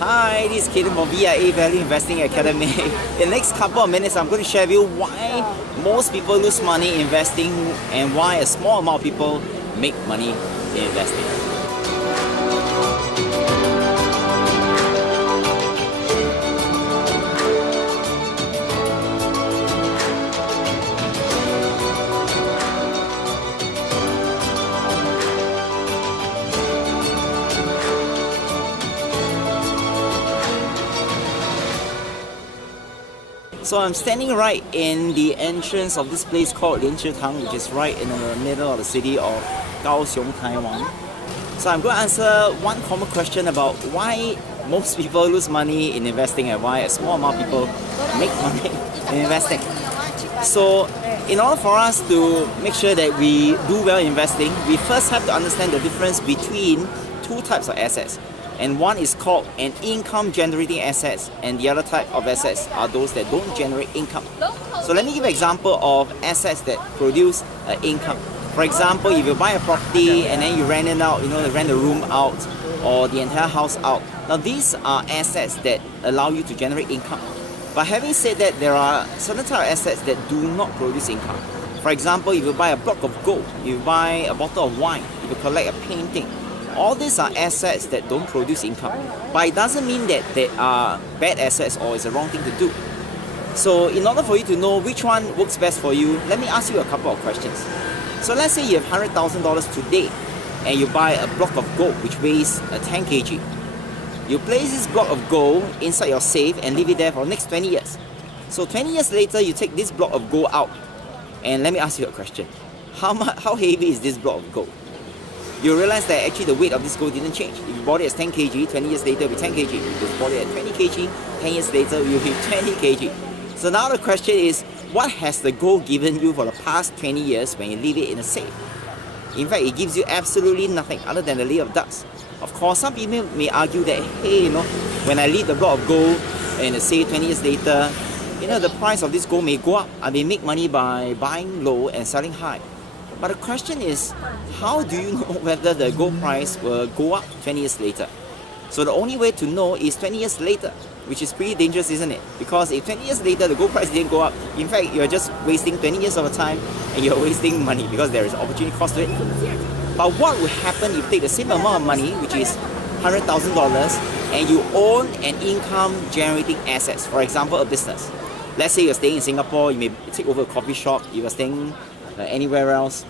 Hi, this is Cayden from VIA Value Investing Academy. In the next couple of minutes, I'm going to share with you why most people lose money investing and why a small amount of people make money in investing. So I'm standing right in the entrance of this place called Tang, which is right in the middle of the city of Kaohsiung, Taiwan. So I'm going to answer one common question about why most people lose money in investing and why a small amount of people make money in investing. So in order for us to make sure that we do well in investing, we first have to understand the difference between two types of assets. And one is called an income generating assets, and the other type of assets are those that don't generate income. So let me give an example of assets that produce income. For example, if you buy a property and then you rent it out, rent the room out or the entire house out. Now these are assets that allow you to generate income. But having said that, there are certain type of assets that do not produce income. For example, if you buy a block of gold, if you buy a bottle of wine, if you collect a painting, all these are assets that don't produce income. But it doesn't mean that they are bad assets or it's the wrong thing to do. So in order for you to know which one works best for you, let me ask you a couple of questions. So let's say you have $100,000 today and you buy a block of gold which weighs 10 kg. You place this block of gold inside your safe and leave it there for the next 20 years. So 20 years later, you take this block of gold out. And let me ask you a question. How heavy is this block of gold? You realize that actually the weight of this gold didn't change. If you bought it as 10 kg, 20 years later it will be 10 kg. If you bought it at 20 kg, 10 years later it will be 20 kg. So now the question is, what has the gold given you for the past 20 years when you leave it in a safe? In fact, it gives you absolutely nothing other than a layer of dust. Of course, some people may argue that, hey, when I leave the block of gold in a safe 20 years later, the price of this gold may go up. I may make money by buying low and selling high. But the question is, how do you know whether the gold price will go up 20 years later? So the only way to know is 20 years later, which is pretty dangerous, isn't it? Because if 20 years later the gold price didn't go up, in fact, you're just wasting 20 years of your time and you're wasting money because there is opportunity cost to it. But what would happen if you take the same amount of money, which is $100,000, and you own an income generating assets, for example, a business. Let's say you're staying in Singapore, you may take over a coffee shop, you are staying anywhere else.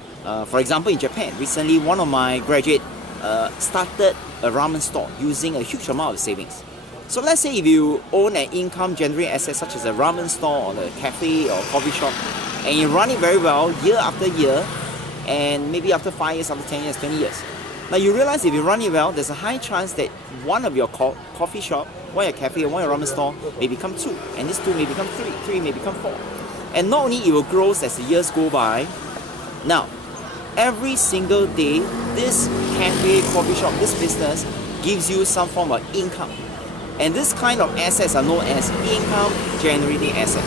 For example, in Japan, recently one of my graduates started a ramen store using a huge amount of savings. So let's say if you own an income generating asset such as a ramen store or a cafe or coffee shop, and you run it very well year after year, and maybe after 5 years, after 10 years, 20 years. Now you realize if you run it well, there's a high chance that one of your coffee shop, one your cafe, or one your ramen store may become 2, and this 2 may become 3, 3 may become 4. And not only it will grow as the years go by. Now, every single day, this cafe, coffee shop, this business gives you some form of income. And this kind of assets are known as income generating assets.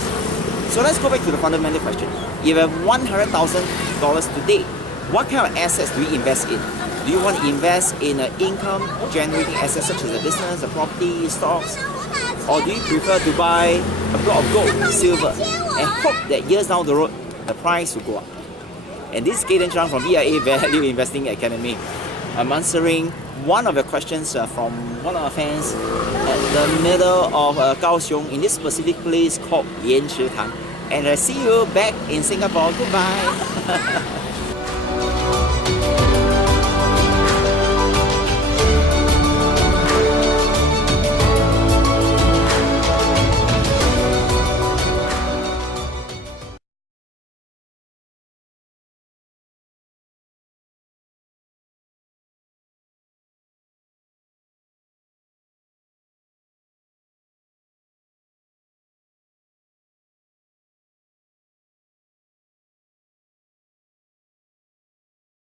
So let's go back to the fundamental question. If you have $100,000 today, what kind of assets do you invest in? Do you want to invest in an income generating asset such as a business, a property, stocks? Or do you prefer to buy a block of gold, silver, and hope that years down the road, the price will go up? And this is Chang from VIA Value Investing Academy. I'm answering one of the questions from one of our fans at the middle of Kaohsiung in this specific place called Tang. And I see you back in Singapore. Goodbye.